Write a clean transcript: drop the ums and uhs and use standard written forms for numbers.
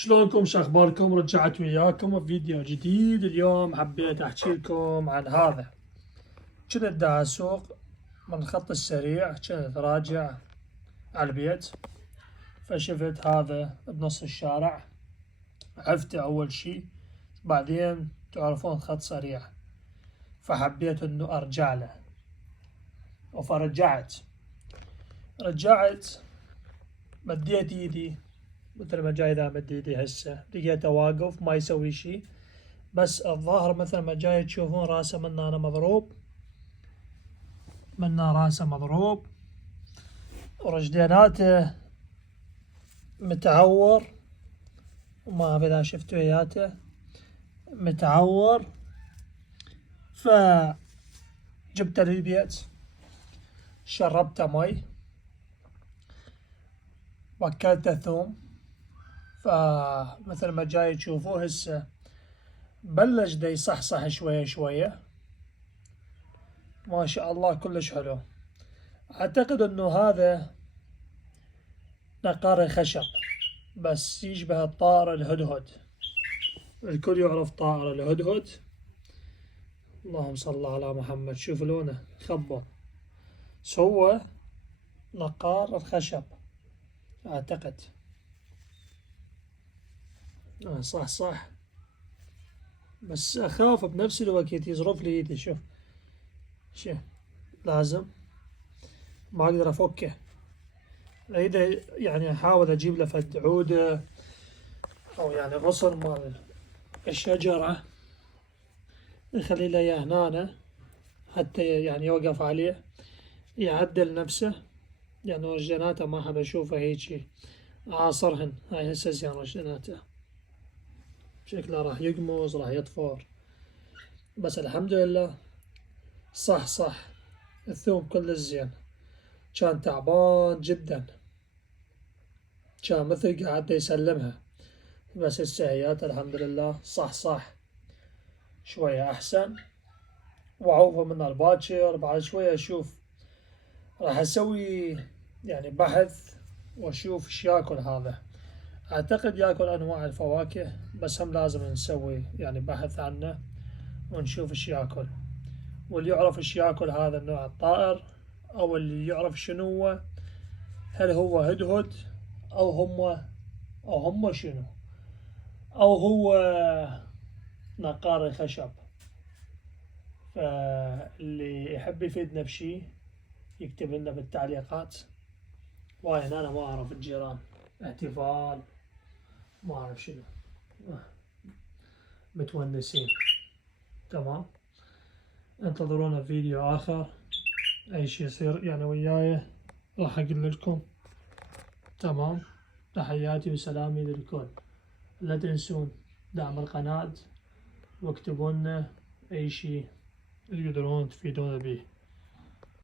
شلونكم؟ شاخباركم؟ رجعت وياكم بفيديو جديد. اليوم حبيت احكي لكم عن هذا. كنت دا اسوق من الخط السريع، كنت راجع على البيت، فشفت هذا بنص الشارع، عفته اول شي، بعدين تعرفون خط سريع، فحبيت انه ارجع له، فرجعت مديت ايدي مثل ما جاي ذا مد ايدي هسه، لقيته واقف ما يسوي شي، بس الظاهر مثل ما جاي تشوفون راسه من هنا مضروب، ورجليناته متعور، وما اذا شفتوا وياته متعور. فجبته للبيت، شربته مي، وكلته ثوم، فمثل ما جاي تشوفوه هسه بلش دا يصحصح شوية شوية، ما شاء الله كلش حلو. اعتقد انه هذا نقار خشب، بس يشبه الطائر الهدهد، الكل يعرف طائر الهدهد. اللهم صل على محمد، شوف لونه خبر، هو نقار الخشب اعتقد. صح، بس اخاف بنفس الوقت يزرف لي ايدي. شوف لازم ما اقدر افكه، ايده يعني احاول اجيب له فد عوده او يعني غصن مال الشجرة، يخلي له اياه هنا حتى يعني يوقف عليه يعدل نفسه، يعني رجليناته ما احب اشوفه هيجي عاصرهن. هاي هسه زين رجليناته، شكله راح يقمص، راح يطفر، بس الحمد لله صح. الثوم كله زين، كان تعبان جدا، كان مثل قاعد يسلمها، بس السهيات الحمد لله صح شوية أحسن. وعوفه من الباكر. بعد شوية أشوف راح أسوي يعني بحث وأشوف إيش ياكل هذا. أعتقد ياكل أنواع الفواكه، بس هم لازم نسوي يعني بحث عنه ونشوف إيش ياكل، واللي يعرف إيش ياكل هذا النوع الطائر، أو اللي يعرف شنو هو، هل هو هدهد أو هم شنو، أو هو نقار خشب. فاللي يحب يفيدنا بشي يكتب لنا بالتعليقات. وين أنا ما أعرف، الجيران احتفال ما أعرف شنو، متونسين. تمام، انتظرونا فيديو آخر، أي شي يصير يعني وياي راح أقول لكم. تمام، تحياتي وسلامي للكل. لا تنسون دعم القناة، واكتبوا لنا أي شي تقدرون تفيدونا به.